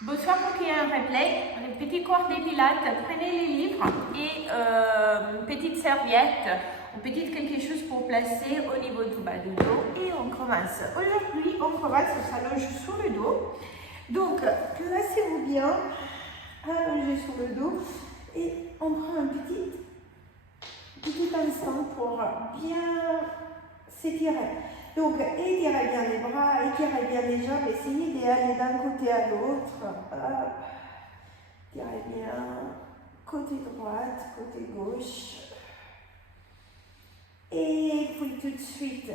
Bonsoir pour qu'il y ait un replay. On est petit cours des pilates. Prenez les livres et une petite serviette ou petite quelque chose pour placer au niveau du bas du dos. Et on commence. Aujourd'hui, on commence, on s'allonge sur le dos. Donc, placez-vous bien, allongez sur le dos et on prend un petit instant pour bien s'étirer. Donc, étirez bien les bras, étirez bien les jambes, essayez d'aller d'un côté à l'autre. Étirez bien, côté droite, côté gauche. Et puis tout de suite,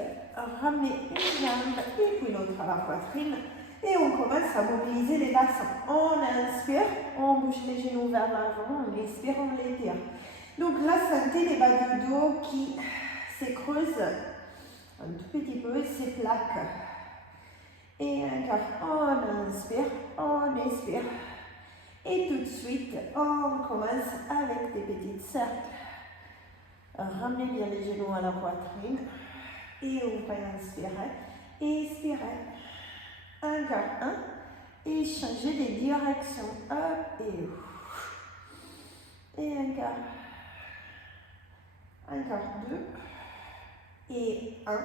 ramenez une jambe et puis l'autre à la poitrine. Et on commence à mobiliser les bassins. On inspire, on bouge les genoux vers l'avant, on expire, on l'étire. Donc là, sentez les bas du dos qui se creusent un tout petit peu, ces plaques. Et encore, on inspire, on expire. Et tout de suite, on commence avec des petites cercles. Ramenez bien les genoux à la poitrine. Et ouvrez, inspirez. Expirez. Encore un. Et changez de direction. Hop et ouf. Et encore. Encore deux. Et un.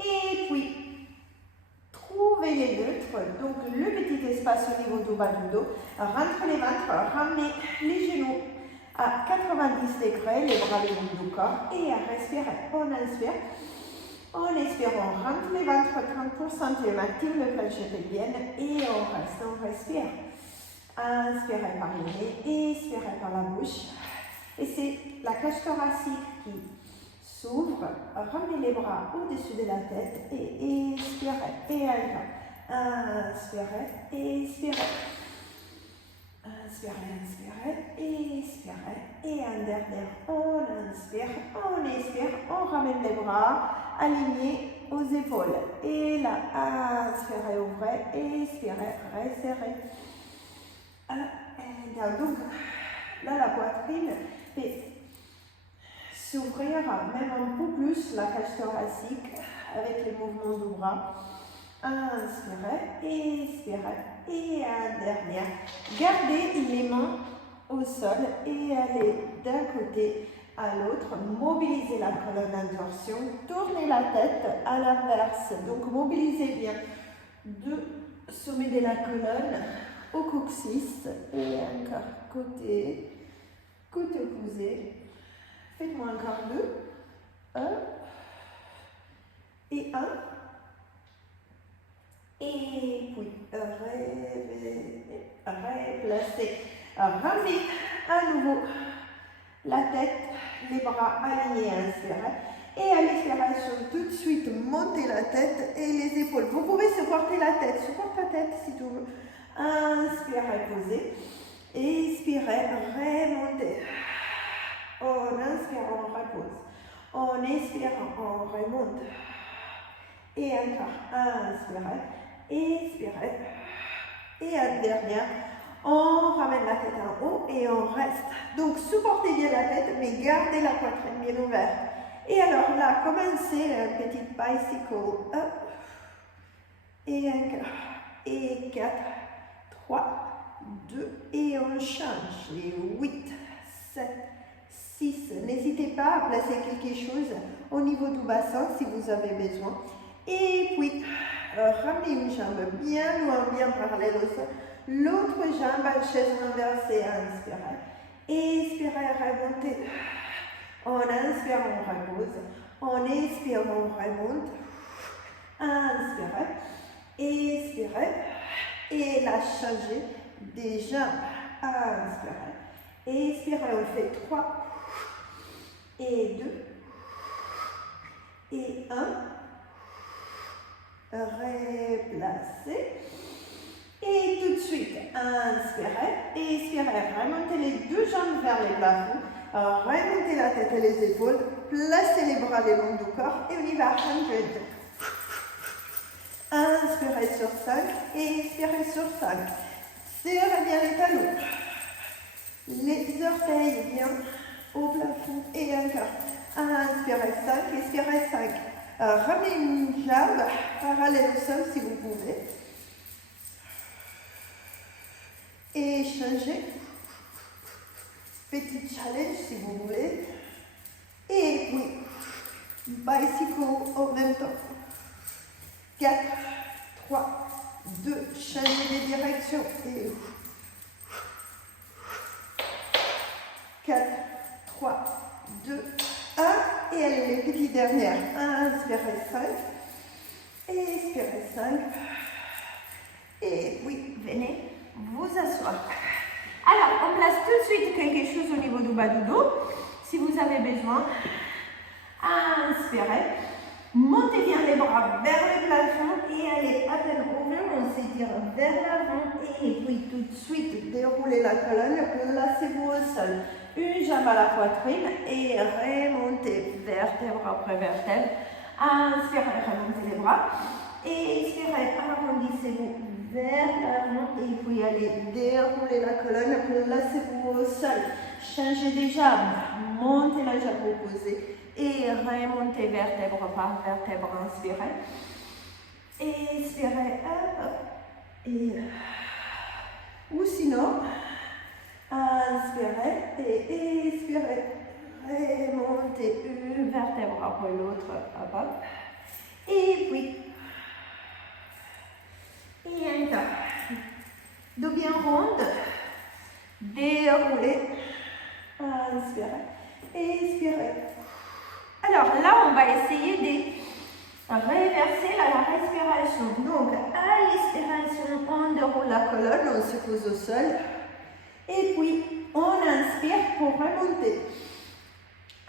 Et puis, trouvez les neutres. Donc, le petit espace au niveau du bas du dos. Rentrez les ventres, ramenez les genoux à 90 degrés, les bras le long du corps. Et respirez. On inspire. On expire, on rentre les ventres 30%, et on active le plancher pelvien. Et on reste, on respire. Inspirez par le nez, expirez par la bouche. Et c'est la cage thoracique qui s'ouvre, ramenez les bras au-dessus de la tête et expirez. Et encore. Inspirez, expirez. Inspirez, expirez. Et un dernier, on inspire, on expire, on ramène les bras alignés aux épaules. Et là, inspirez, ouvrez, expirez, resserrez. Donc, là, la poitrine fait s'ouvrir même un peu plus la cage thoracique avec les mouvements du bras. Inspirez, expirez. Et un dernier. Gardez les mains au sol et allez d'un côté à l'autre. Mobilisez la colonne en torsion. Tournez la tête à l'inverse. Donc, mobilisez bien du sommet de la colonne au coccyx. Et encore côté opposé. Faites-moi encore deux. Un. Et un. Et puis, replacez. Ramenez à nouveau la tête, les bras alignés, inspirez. Et à l'expiration, tout de suite, montez la tête et les épaules. Vous pouvez supporter la tête. Supporte la tête si tu veux. Inspirez, posez. Expirez, remontez. On inspire, on repose. On expire, on remonte. Et encore, inspirez, expirez. Et un dernier, on ramène la tête en haut et on reste. Donc, supportez bien la tête, mais gardez la poitrine bien ouverte. Et alors là, commencez un petit bicycle. Hop. Et encore. Et 4, 3, 2. Et on change. Et 8, 7, 6. N'hésitez pas à placer quelque chose au niveau du bassin si vous avez besoin. Et puis, ramenez une jambe bien loin, bien parallèle au sol. L'autre jambe en chaise renversée, inspirez. Expirez, remontez. On inspire, on repose. On expire, on remonte. Inspirez. Expirez. Et là, changez des jambes. Inspirez. Expirez, on fait 3. Et 2. Et 1. Replacez. Et tout de suite, inspirez, expirez, remontez les deux jambes vers les plafonds, remontez la tête et les épaules, placez les bras le long du corps et on y va, 100. Inspirez sur 5 et expirez sur 5. Serrez bien les talons, les orteils bien au plafond et encore. Inspirez 5, expirez 5. Ramenez une jambe parallèle au sol si vous pouvez. et changez. Petit challenge si vous voulez. Et puis, bicycle en même temps. 4, 3, 2, changez les directions. Et 4, 3, 2, 1. Et allez, les petites dernières. Inspirez 5. Expirez 5. Et oui, venez vous asseoir. Alors, on place tout de suite quelque chose au niveau du bas du dos. Si vous avez besoin, inspirez. Montez bien les bras vers le plafond et allez à peine ouvrir, on s'étire vers l'avant. Et puis tout de suite, déroulez la colonne, placez-vous au sol. Une jambe à la poitrine et remontez vertèbre après vertèbre. Inspirez, remontez les bras. Expirez, arrondissez-vous vers l'avant et puis allez dérouler la colonne, placez-vous au sol. Changez des jambes, montez la jambe opposée et remontez vertèbre par vertèbre. Inspirez. Expirez, et ou sinon, inspirez et expirez. Remontez une vertèbre après l'autre. Et puis, et encore. Dos bien ronde. Déroulez. Inspirez. Expirez. Alors là, on va essayer de réverser la respiration. Donc, à l'expiration, on déroule la colonne, on se pose au sol. Et puis, on inspire pour remonter.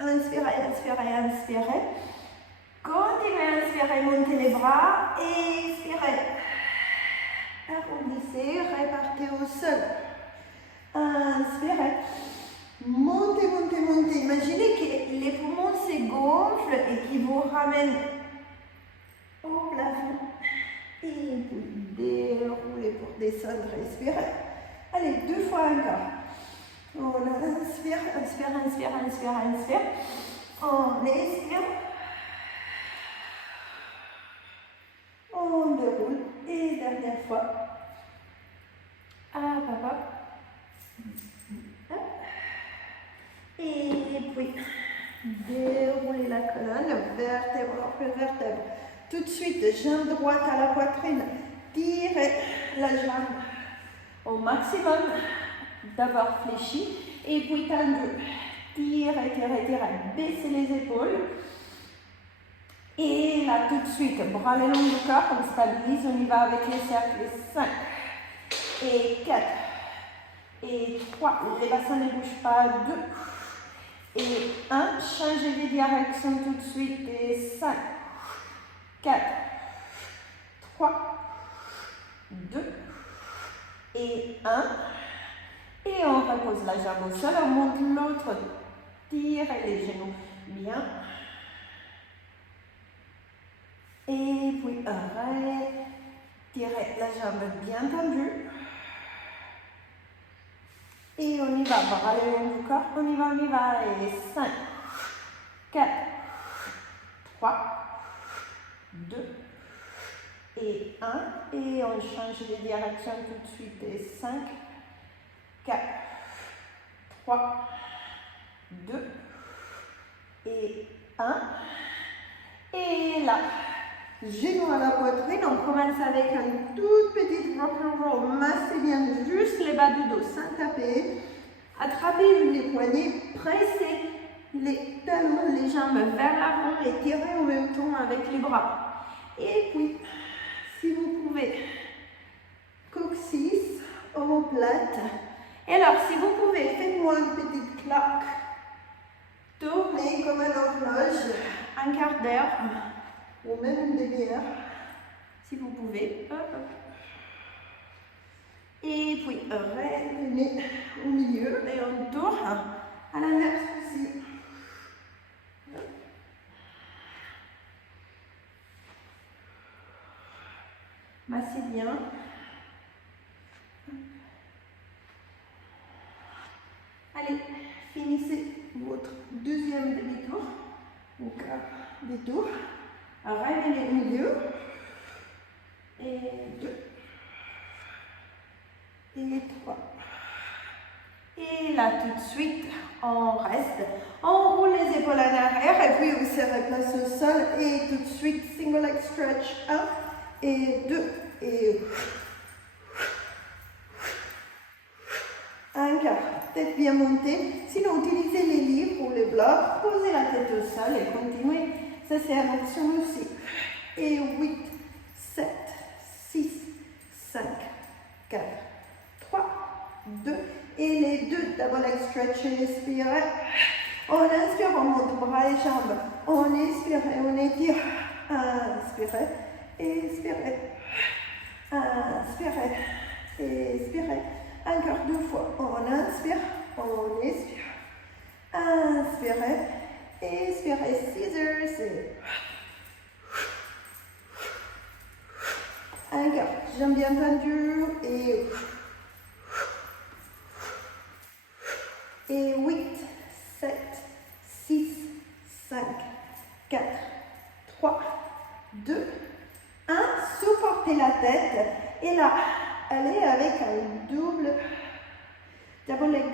Inspirez, inspirez, inspirez. Continuez à inspirer, montez les bras. Expirez. Arrondissez, repartez au sol. Inspirez. Montez, montez, montez. Imaginez que les poumons se gonflent et qu'ils vous ramènent au plafond. Et vous déroulez pour descendre. Respirez. Allez, 2 fois encore. On inspire, inspire, inspire, inspire, inspire. On expire. On déroule. Et dernière fois. Hop. Et puis, déroulez la colonne, vertèbre après vertèbre. Tout de suite, jambe droite à la poitrine. Tirez la jambe au maximum. D'abord fléchi et puis tendu. Tirez, tirez, tirez. Baissez les épaules. Et là, tout de suite, bras le long du corps, on stabilise. On y va avec les cercles. 5 et 4 et 3. Les bassins ne bougent pas. 2 et 1. Changez de direction tout de suite. Et 5, 4, 3, 2 et 1. Et on repose la jambe au sol, on monte l'autre, tirez les genoux bien. Et puis tirez la jambe bien tendue. Et on y va, bras le long du corps, on y va. Et 5, 4, 3, 2 et 1. Et on change de direction tout de suite. Et 5, 4, 3, 2 et 1. Et là, genoux à la poitrine, on commence avec une toute petite rock and roll. Massez bien juste les bas du dos sans taper. Attrapez les poignets, pressez les talons, les jambes vers l'avant et tirez en même temps avec les bras. Et puis, si vous pouvez, coccyx, omoplate. Et alors, si vous pouvez, faites-moi une petite claque. Tournez comme une horloge, un quart d'heure ou même une demi-heure, si vous pouvez. Et puis, revenez au milieu et on tourne à l'inverse aussi. Massez bien. Allez, finissez votre deuxième demi-tour, ou quart détour. Revenez au milieu. Et 2. et 3. Et là, tout de suite, on reste. On roule les épaules en arrière et puis on se replace au sol. Et tout de suite, single leg stretch. 1 et 2 et... Un quart. Tête bien montée. Sinon, utilisez les livres ou les blocs. Posez la tête au sol et continuez. Ça, c'est en action aussi. Et 8, 7, 6, 5, 4, 3, 2. Et les deux double leg stretch. Inspirez. On inspire, on monte bras et jambes. On inspire et on étire. Inspirez. Expirez. Inspirez. Expirez. Encore 2 fois. On inspire. On expire. Inspirez. Expirez. Scissors. Encore. Jambes bien tendues. Et 8, 7, 6, 5, 4, 3, 2, 1. Supportez la tête. Et là, allez avec un double leg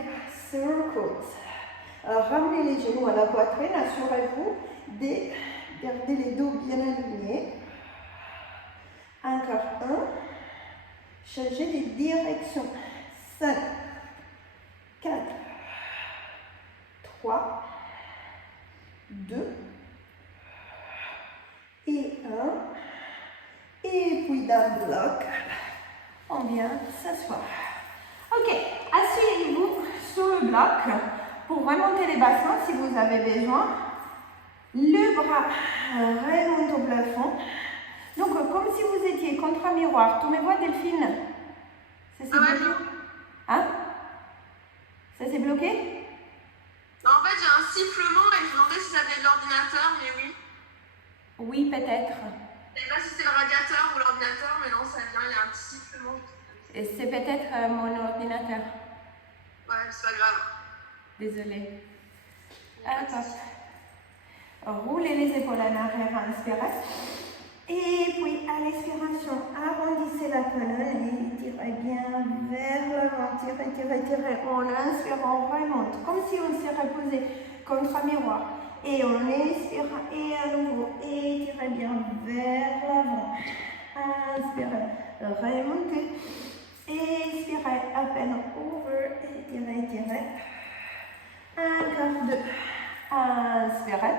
circles. Ramenez les genoux à la poitrine. Assurez-vous de garder les dos bien alignés. Encore 1. Changez les directions. 5, 4, 3, 2 et 1. Et puis d'un bloc, on vient s'asseoir. Ok, asseyez-vous sur le bloc pour remonter les bassins si vous avez besoin. Le bras remonte au plafond. Donc, comme si vous étiez contre un miroir. Tournez-moi, Delphine. Ça s'est bloqué? Hein? Ça s'est bloqué? Non, en fait, j'ai un sifflement et je me demandais si ça venait de l'ordinateur, mais oui. Oui, peut-être. Je ne sais pas si c'est le radiateur ou l'ordinateur, mais non, ça vient, il y a un petit sifflement. Et c'est peut-être mon ordinateur. Ouais, c'est pas grave. Désolée. Roulez les épaules en arrière, inspirez. Et puis, à l'expiration, arrondissez la colonne et tirez bien vers l'avant. Tirez, tirez, tirez. On inspire, on remonte. Comme si on s'est reposé contre un miroir. Et on expire et à nouveau. Et tirez bien vers l'avant. Inspirez, remontez. Expirez, à peine over. Et tirez, tirez. Encore 2. Inspirez.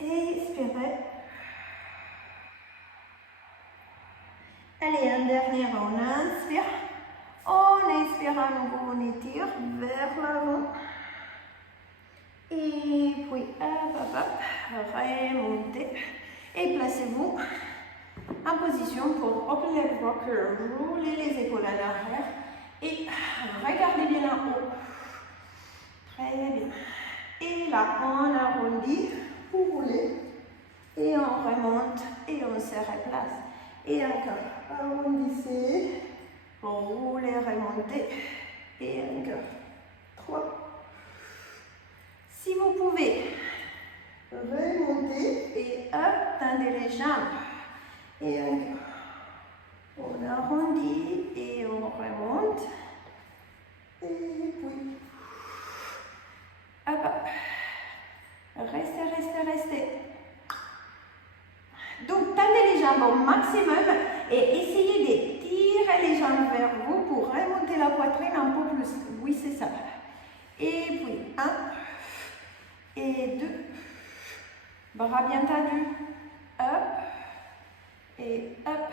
Expirez. Allez, un dernier, on inspire. On expire à nouveau, on étire vers l'avant. Et puis, remontez. Et placez-vous en position pour open leg rocker. Roulez les épaules à l'arrière. Et regardez bien en haut. Très bien. Et là, on arrondit. Vous roulez. Et on remonte. Et on se replace. Et encore, arrondissez, roulez, remontez, et encore, 3. Si vous pouvez, remontez, et hop, tendez les jambes, et encore, on arrondit, et on remonte, et puis, hop, hop, restez, restez, restez. Donc, tendez les jambes au maximum et essayez de tirer les jambes vers vous pour remonter la poitrine un peu plus. Oui, c'est ça. Et puis, 1 et 2. Bras bien tendus. Hop. Et hop.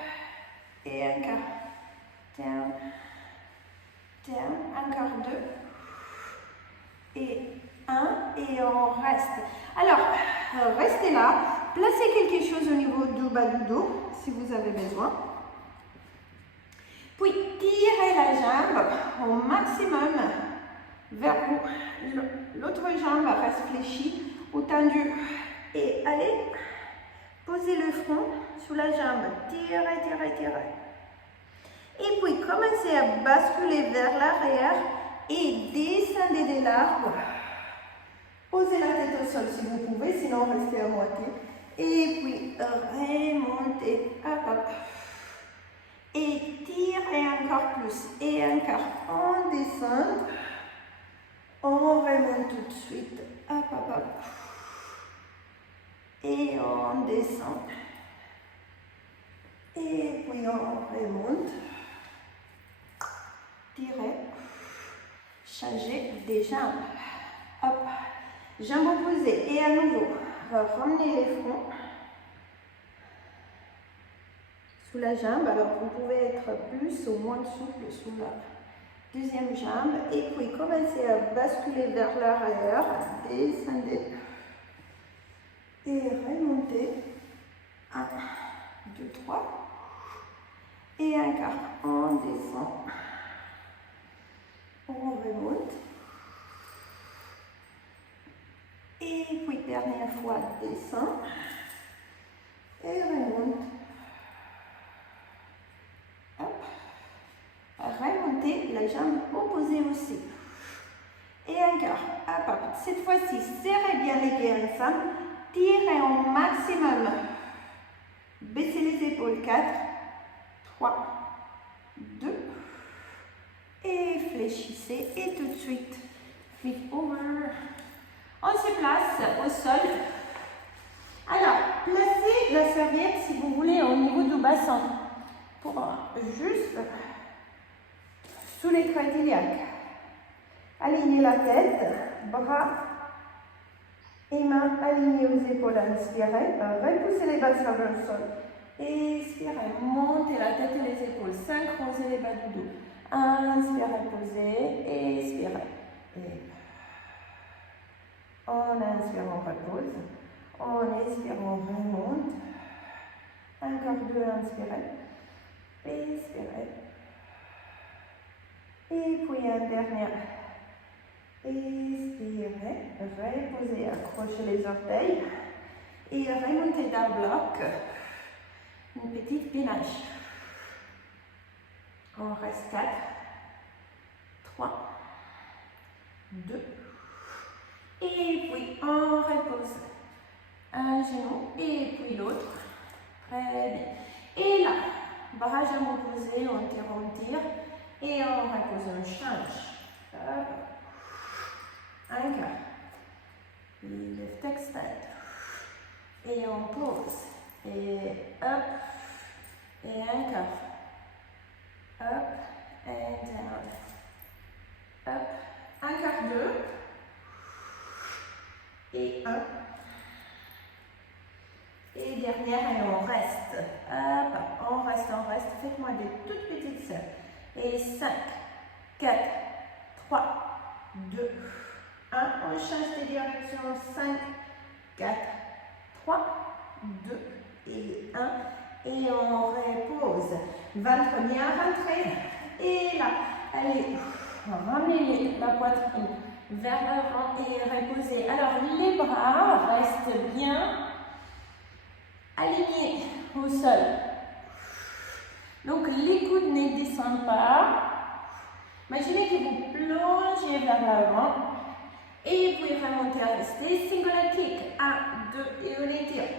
Et encore. Down. Down. Encore 2. Et 1. Et on reste. Alors, restez là. Placez quelque chose au niveau du bas du dos, si vous avez besoin. Puis, tirez la jambe au maximum vers vous. L'autre jambe reste fléchie ou tendue. Et allez, posez le front sur la jambe. Tirez, tirez, tirez. Et puis, commencez à basculer vers l'arrière et descendez de l'arbre. Posez la tête au sol si vous pouvez, sinon restez à moitié. Et puis, remontez, hop, hop. Et tirez encore plus. Et encore, on descend. On remonte tout de suite. Hop, hop, hop. Et on descend. Et puis on remonte. Tirez. Changez des jambes. Hop. Jambes opposées. Et à nouveau, ramenez les fronts sous la jambe. Alors vous pouvez être plus ou moins souple sous la deuxième jambe. Et puis commencez à basculer vers l'arrière. Descendez. Et remontez. 1, 2, 3. Et encore. On descend. On remonte. Et puis dernière fois, descend. Et remonte. Hop. Remontez la jambe opposée aussi. Et encore. Hop, hop. Cette fois-ci, serrez bien les pieds ensemble. Tirez au maximum. Baissez les épaules. 4, 3, 2. Et fléchissez. Et tout de suite, flip over. On se place au sol. Alors, placez la serviette, si vous voulez, au niveau du bassin. Pour juste sous les crêtes iliaques. Alignez la tête, bras et mains alignés aux épaules. Inspirez, repoussez les bassins vers le sol. Expirez, montez la tête et les épaules. Synchronisez les bas du dos. Inspirez, posez, expirez. Et on inspire, on repose. On expire, on remonte. Encore 2, inspirez. Expirez. Et puis un dernier. Expirez. Reposez, accrochez les orteils. Et remontez d'un bloc. Une petite pénage. On reste 4, 3, 2. Et puis on repose un genou et puis l'autre. Très bien. Et là, bras jambes opposés, on tire. Et on repose, on change. Hop. Encore. Lift, extend. Et on pose. Et hop. Et encore. Up and down. Up. Encore 2. Et 1. Et dernière, et on reste. Hop, on reste. Faites-moi des toutes petites sœurs. Et 5, 4, 3, 2, 1. On change de direction. 5, 4, 3, 2 et 1. Et on repose. Ventre bien rentré. Et là, allez, ramenez la poitrine vers l'avant et reposez. Alors, les bras restent bien alignés au sol. Donc, les coudes ne descendent pas. Imaginez que vous plongez vers l'avant. Et puis, remontez à rester. Single kick. 1, 2, et on étire.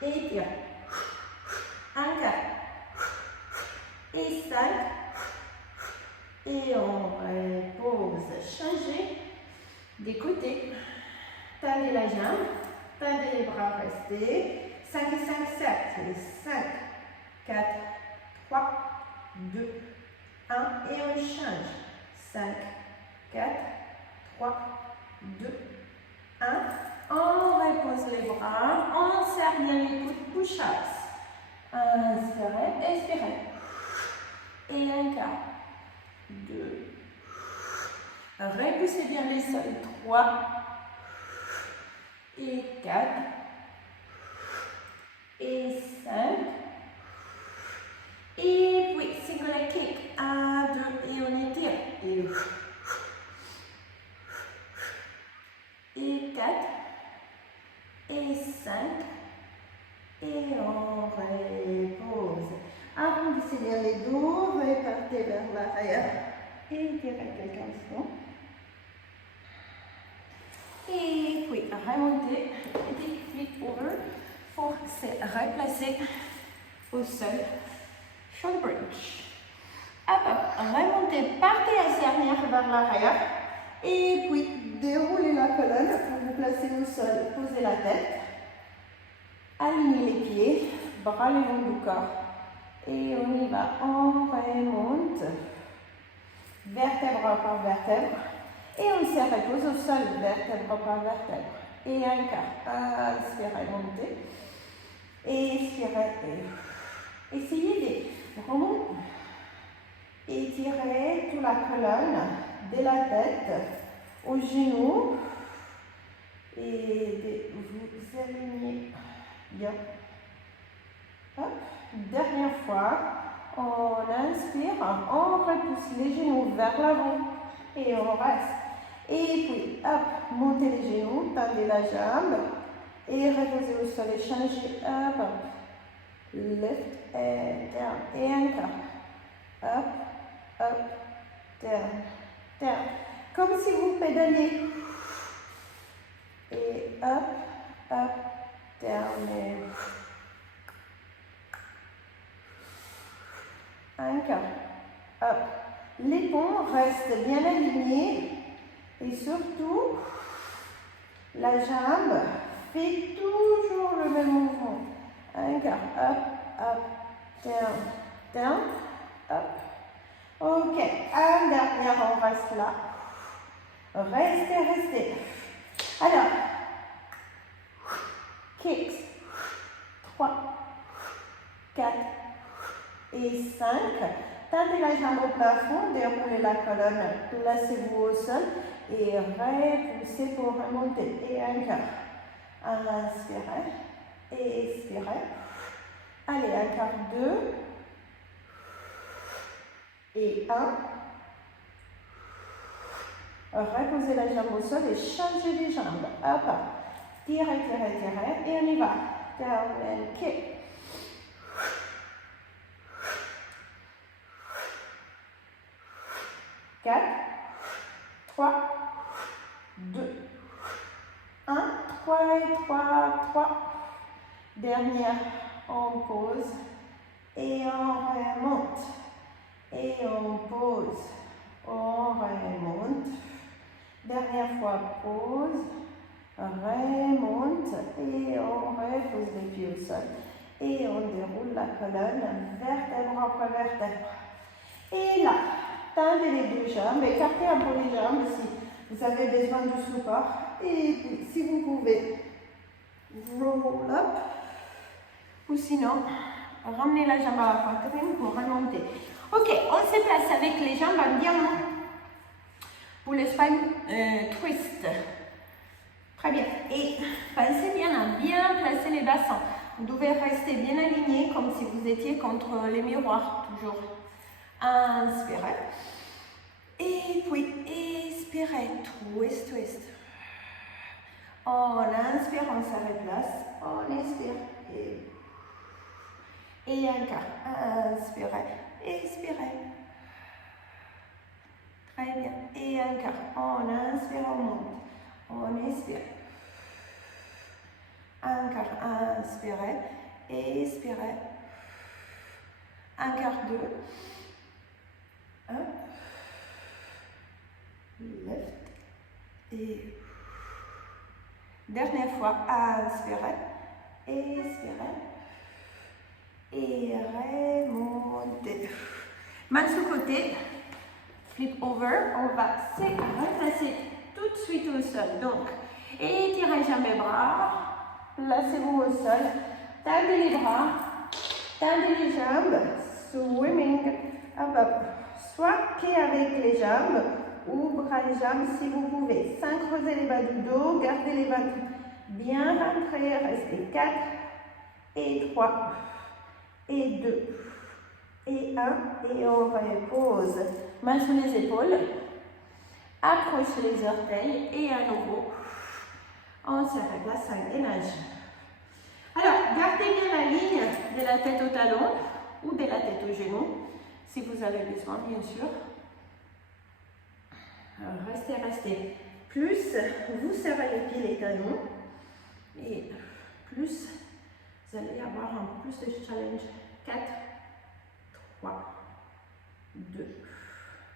Étire. Encore. Et 5. Et on repose. Changez des côtés. Tendez la jambe. Tendez les bras. Restez. 5 et 5, 7. Et 5, 4, 3, 2, 1. Et on change. 5, 4, 3, 2, 1. On repose les bras. On serre bien les coudes. Push-ups. Inspirez, expirez. Et encore. 2. Repoussez bien les sols. 3. Et 4. Et 5. Et puis, single kick. 1, 2. Et on étire. Et 4. Et 5. Et on repose. Arrondissez bien les dos, repartez vers l'arrière. Et tirez quelques instants. Et puis remontez. Et flip over pour se replacer au sol. shoulder bridge. Hop, hop, remontez, partez à cernière vers l'arrière. Et puis, déroulez la colonne pour vous placer au sol, posez la tête. Alignez les pieds, bras le long du corps. Et on y va, on remonte. Vertèbre par vertèbre. Et on se repose au sol, vertèbre par vertèbre. Et un quart. Inspirez, montez. Expirez. Essayez de remonter. Étirez toute la colonne de la tête aux genoux. Et vous alignez bien. Hop. Dernière fois. On inspire, on repousse les genoux vers l'avant et on reste. Et puis, hop, montez les genoux, tendez la jambe et reposez au sol et changez. Hop, hop. Lift and down. Et encore. Up, up, down, down. Comme si vous pédaliez. Et up, up, down. Et encore. Hop. Les ponts restent bien alignés et surtout, la jambe fait toujours le même mouvement. Encore. Up, up, down, down, up. Ok. Un dernier, on reste là. Restez, restez. Alors, kicks. 3, 4, et 5. Tendez la jambe au plafond, déroulez la colonne, placez-vous au sol et repoussez pour remonter. Et encore. Inspirez, expirez. Allez, encore 2. Et 1. Reposez la jambe au sol et changez les jambes. Hop, tirez, tirez, tirez. Et on y va. Down and kick. 4, 3, 2, 1, 3 et 3, 3. Dernière, on pose et on remonte. Et on pose, on remonte. Dernière fois, pause, remonte et on repose les pieds au sol. Et on déroule la colonne, vertèbre après vertèbre. Et là, tendez les deux jambes, écartez un peu les jambes si vous avez besoin de support. Et puis, si vous pouvez, roll up. Ou sinon, ramenez la jambe à la poitrine pour remonter. Ok, on se place avec les jambes en diamant pour le spine twist. Très bien. Et pensez bien à bien placer les bassins. Vous devez rester bien aligné comme si vous étiez contre les miroirs, toujours. Inspirez. Et puis, expirez. Twist, twist. On inspire, on se replace. On expire. Et encore. Inspirez. Expirez. Très bien. Et encore. On inspire, on monte. On expire. Encore. Inspirez. Expirez. Encore 2. Lift. Et dernière fois. Inspirez. Expirez. Et remontez. Main sous côté. Flip over. On va se replacer tout de suite au sol. Donc, étirez jambes et bras. Placez-vous au sol. Tendez les bras. Tendez les jambes. Swimming. Hop, hop. Soit pied avec les jambes ou bras et jambes si vous pouvez. Sans creuser les bas du dos. Gardez les ventres bien rentrés. Restez 4 et 3 et 2 et 1 et on repose. Main sur les épaules. Accrochez les orteils et à nouveau, on se replace en gainage. Alors, gardez bien la ligne de la tête au talon ou de la tête au genou, si vous avez besoin, bien sûr. Alors, restez, restez. Plus vous serrez les pieds, les talons, et plus vous allez avoir un peu plus de challenge. 4, 3, 2.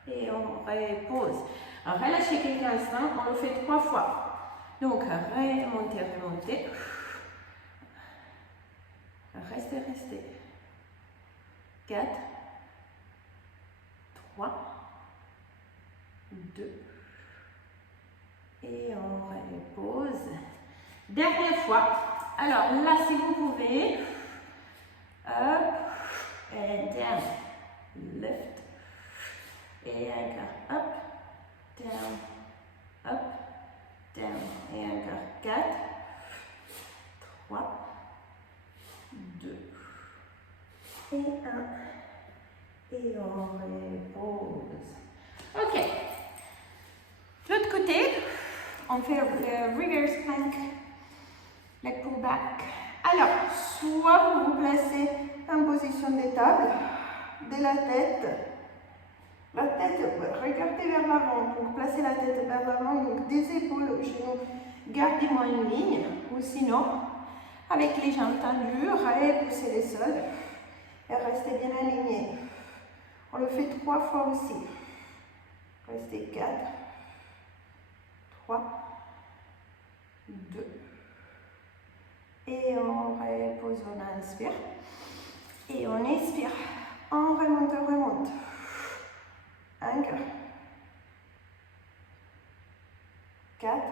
Et on repose. Relâchez quelques instants, on le fait 3 fois. Donc, remontez, remontez. Restez, restez. 4, 3, 2. Et on repose. Dernière fois. Alors là, si vous pouvez, up and down, lift. Et encore up, down, et encore 4, 3, 2, et 1, et on repose. Ok, l'autre côté, on fait le reverse plank, leg pull back. Alors, soit vous vous placez en position d'étable, de la tête, regardez vers l'avant, donc placez la tête vers l'avant, donc des épaules aux genoux, gardez-moi une ligne, ou sinon, avec les jambes tendues, repoussez les sols et restez bien alignés. On le fait 3 fois aussi. Restez 4, 3, 2, et on repose, on inspire, et on expire, on remonte, on remonte. Encore. 4,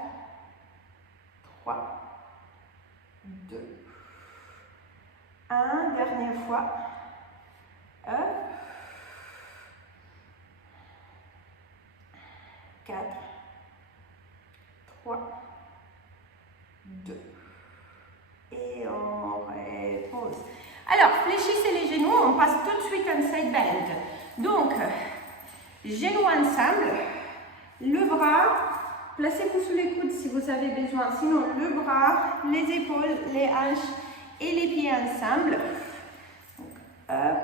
3, 2, 1, dernière fois. Up. 4, 3, 2. Et on repose. Alors, fléchissez les genoux, on passe tout de suite en side bend. Donc, genoux ensemble, le bras, placez-vous sous les coudes si vous avez besoin. Sinon, le bras, les épaules, les hanches et les pieds ensemble. Donc, up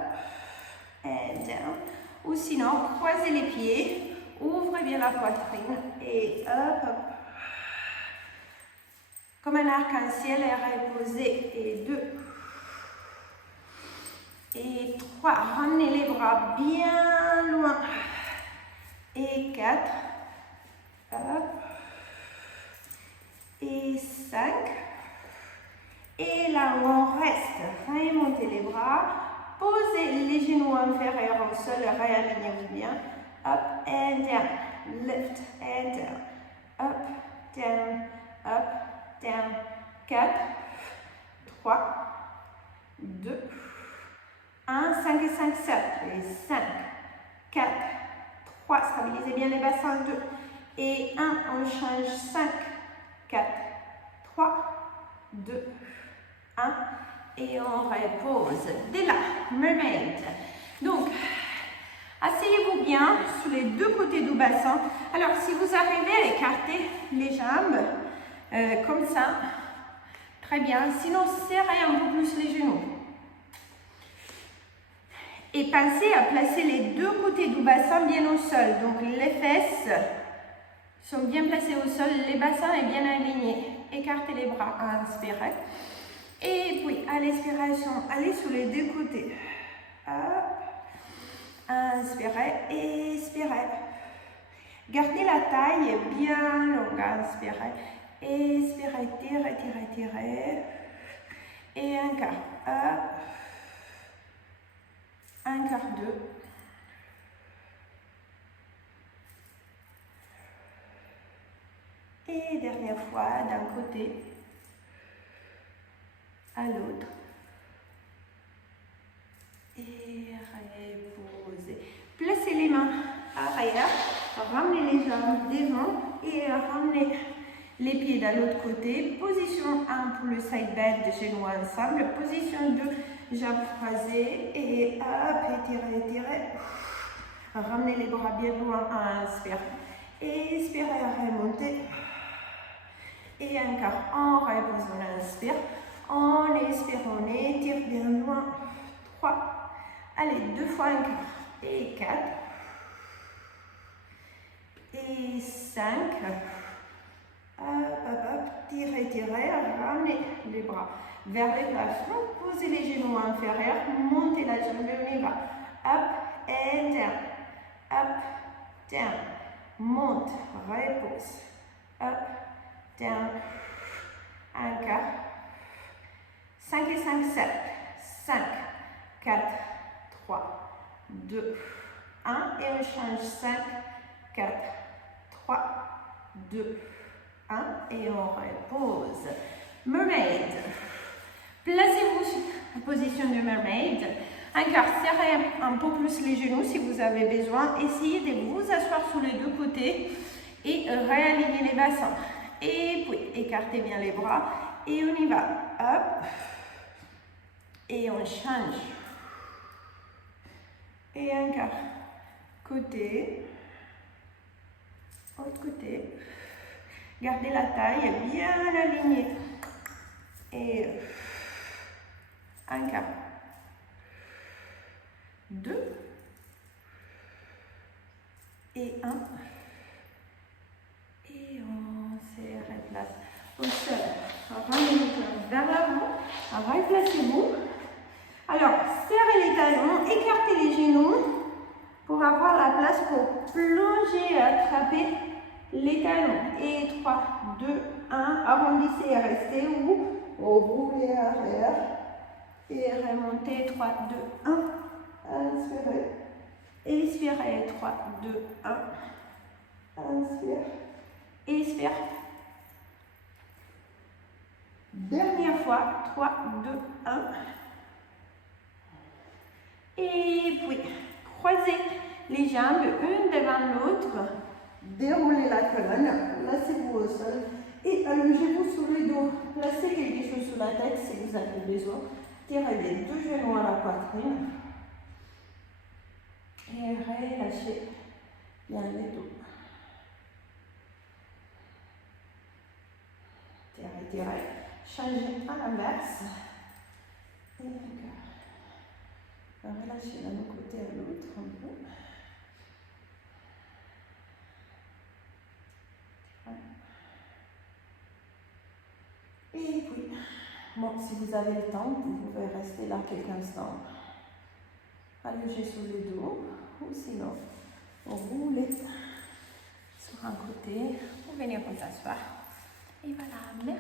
and down. Ou sinon, croisez les pieds, ouvrez bien la poitrine et up, up. Comme un arc-en-ciel et reposez. Et 2. Et 3. Ramenez les bras bien loin. Et 4. Up. Et 5. Et là où on reste, remontez les bras. Posez les genoux inférieurs au sol, réalignez-vous bien. Up and down. Lift and down. Up, down, up, down. 4, 3, 2, 1, 5 et 5, 7. Et 5, 4, 3, stabilisez bien les bassins. 2 et 1, on change. 5, 4, 3, 2, 1. Et on repose. Dès là, mermaid. Donc, asseyez-vous bien sur les deux côtés du bassin. Alors, si vous arrivez à écarter les jambes, comme ça, très bien. Sinon, serrez un peu plus les genoux. Et pensez à placer les deux côtés du bassin bien au sol. Donc, les fesses sont bien placées au sol, les bassins est bien alignés. Écartez les bras, inspirez. Et puis, à l'expiration, allez sur les deux côtés. Hop. Inspirez, expirez. Gardez la taille bien longue. Inspirez, expirez, tirez, tirez, tirez. Et encore. Hop. Encore 2. Et dernière fois, d'un côté à l'autre. Et reposez. Placez les mains arrière, ramenez les jambes devant et ramenez les pieds de l'autre côté. Position 1 pour le side bend, genoux ensemble. Position 2, jambes croisées et hop, étirez, étirez. Ramenez les bras bien loin, inspire. Expirez, remontez. Et encore, on repose, on inspire. On expire, on étire bien loin. 3. Allez, 2 fois encore. Et 4. Et 5. Hop, hop, hop. Tirez, tirez. Ramenez les bras vers le plafond. Posez les genoux inférieurs. Montez la jambe. On y va. up and down, up, down, monte, repose, up, down, encore, 5 et 5, 7, 5, 4, 3, 2, 1, et on change 5, 4, 3, 2, 1, et on repose. Mermaid. Placez-vous en position de mermaid. Encore, serrez un peu plus les genoux si vous avez besoin. Essayez de vous asseoir sur les deux côtés et réaligner les bassins. Et puis, écartez bien les bras et on y va. Hop. Et on change. Et encore. Côté. Autre côté. Gardez la taille bien alignée. Et encore. 2 et 1 et on se replace au sol. Ramenez vers l'avant, replacez-vous. Alors, serrez les talons, écartez les genoux pour avoir la place pour plonger et attraper les talons. Et 3, 2, 1, arrondissez et restez ou roulez arrière et remontez. 3, 2, 1. Inspirez. Expirez. 3, 2, 1. Inspire. Expire. Dernière fois. 3, 2, 1. Et puis, croisez les jambes une devant l'autre. Déroulez la colonne. Placez-vous au sol. Et allongez-vous sur le dos. Placez quelque chose sur la tête si vous avez besoin. Tirez les deux genoux à la poitrine. Et relâchez bien le dos. Tirez, tirez. Changez à l'inverse. Et encore. Relâchez d'un côté à l'autre un peu. Et puis, bon, si vous avez le temps, vous pouvez rester là quelques instants. Allongez sur le dos, ou sinon, roulez sur un côté, ou venir vous asseoir. Et voilà, merci.